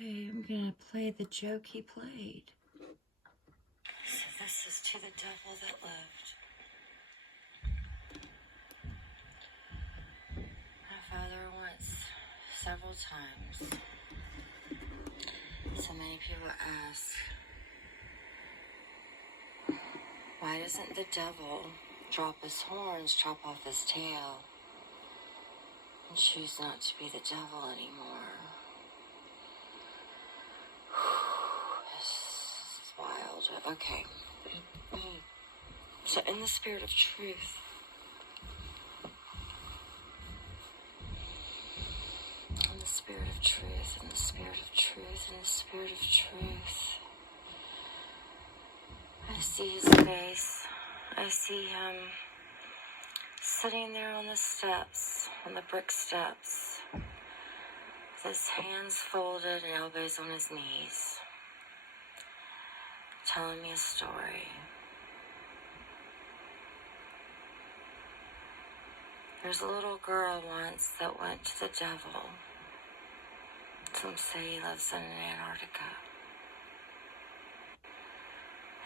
Okay, I'm gonna play the joke he played. So this is to the devil that lived. My father once, several times, so many people ask, why doesn't the devil drop his horns, chop off his tail, and choose not to be the devil anymore? This is wild. Okay. So in the spirit of truth, in the spirit of truth, in the spirit of truth, in the spirit of truth, I see his face. I see him sitting there on the steps, on the brick steps, with his hands folded and elbows on his knees, telling me a story. There's a little girl once that went to the devil. Some say he lives in Antarctica.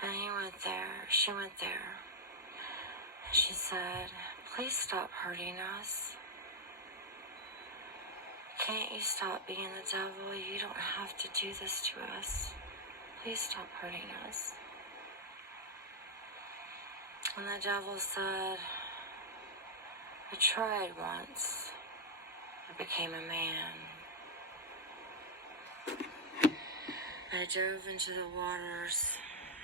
And he went there, she went there, and she said, please stop hurting us. Can't you stop being the devil? You don't have to do this to us. Please stop hurting us. And the devil said, I tried once. I became a man. I dove into the waters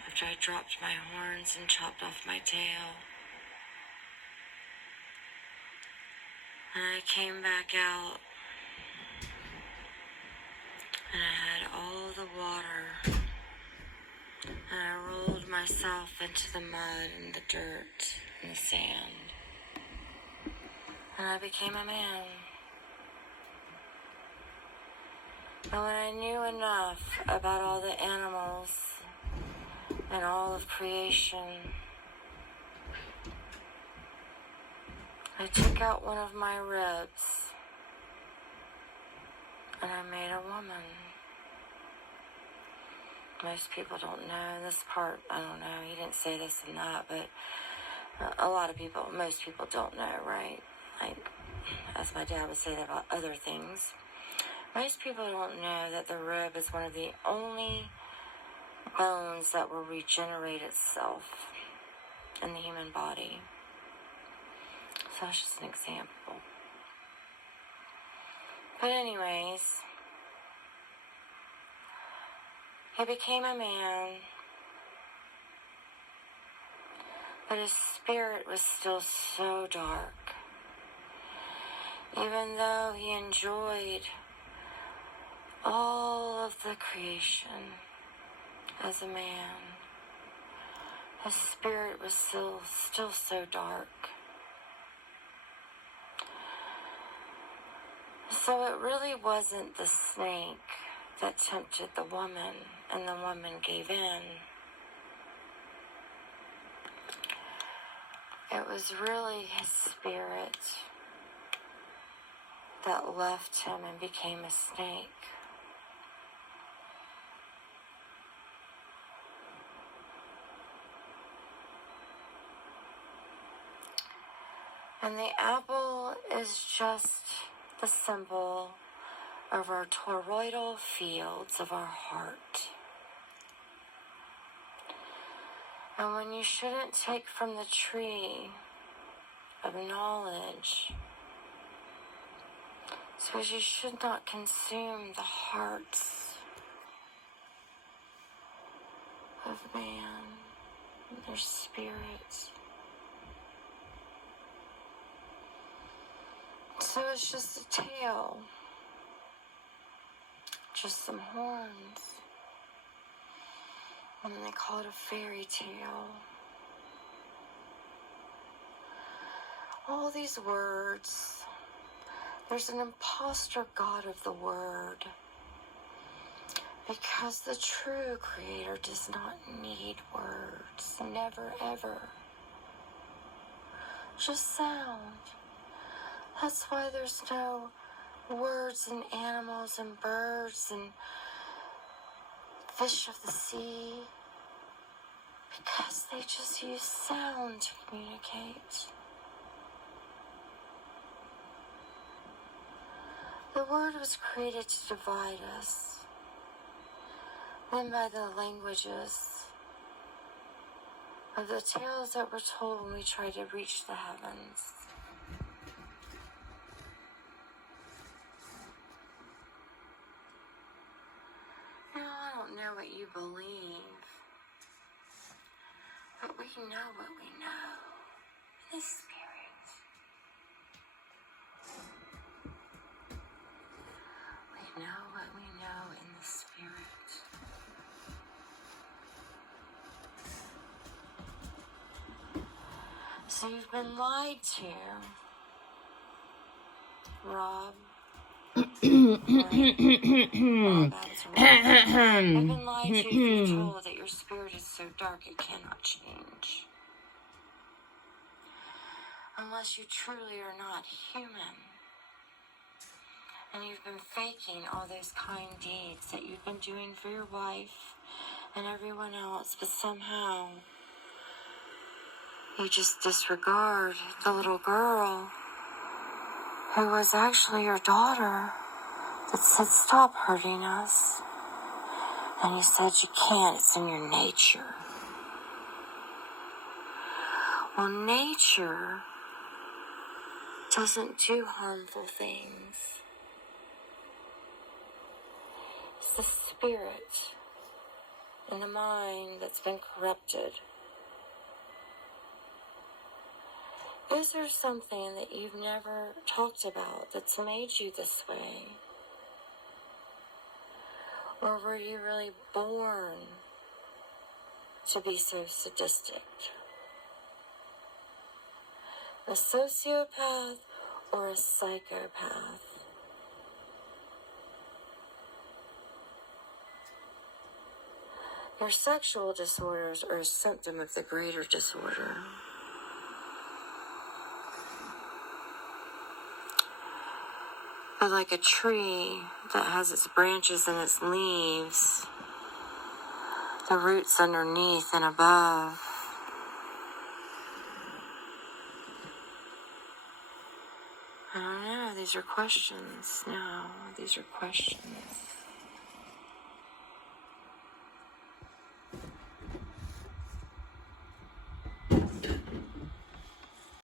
after I dropped my horns and chopped off my tail. And I came back out, and I had all the water, and I rolled myself into the mud and the dirt and the sand, and I became a man. And when I knew enough about all the animals and all of creation, I took out one of my ribs and I made a woman. Most people don't know this part. I don't know. He didn't say this and that, but a lot of people, most people don't know, right? As my dad would say that about other things. Most people don't know that the rib is one of the only bones that will regenerate itself in the human body. So that's just an example. But anyways, he became a man, but his spirit was still so dark. Even though he enjoyed all of the creation as a man, his spirit was still so dark. So it really wasn't the snake that tempted the woman and the woman gave in. It was really his spirit that left him and became a snake. And the apple is just the symbol of our toroidal fields of our heart. And when you shouldn't take from the tree of knowledge, it's because you should not consume the hearts of man and their spirits. So it's just a tail, just some horns, and they call it a fairy tale. All these words, there's an imposter god of the word, because the true creator does not need words, never ever, just sound. That's why there's no words in animals and birds and fish of the sea, because they just use sound to communicate. The word was created to divide us. Then by the languages of the tales that were told when we tried to reach the heavens. Now, I don't know what you believe, but we know what we know in the Spirit. We know what we know in the Spirit. So you've been lied to, Rob. Rob, that's right. You've been lied to if you're told that your spirit is so dark it cannot change. Unless you truly are not human. And you've been faking all those kind deeds that you've been doing for your wife and everyone else, but somehow you just disregard the little girl who was actually your daughter that said, stop hurting us. And you said you can't, it's in your nature. Well, nature doesn't do harmful things. It's the spirit and the mind that's been corrupted. Is there something that you've never talked about that's made you this way? Or were you really born to be so sadistic? A sociopath or a psychopath? Your sexual disorders are a symptom of the greater disorder. But like a tree that has its branches and its leaves, the roots underneath and above, I don't know, these are questions now. These are questions.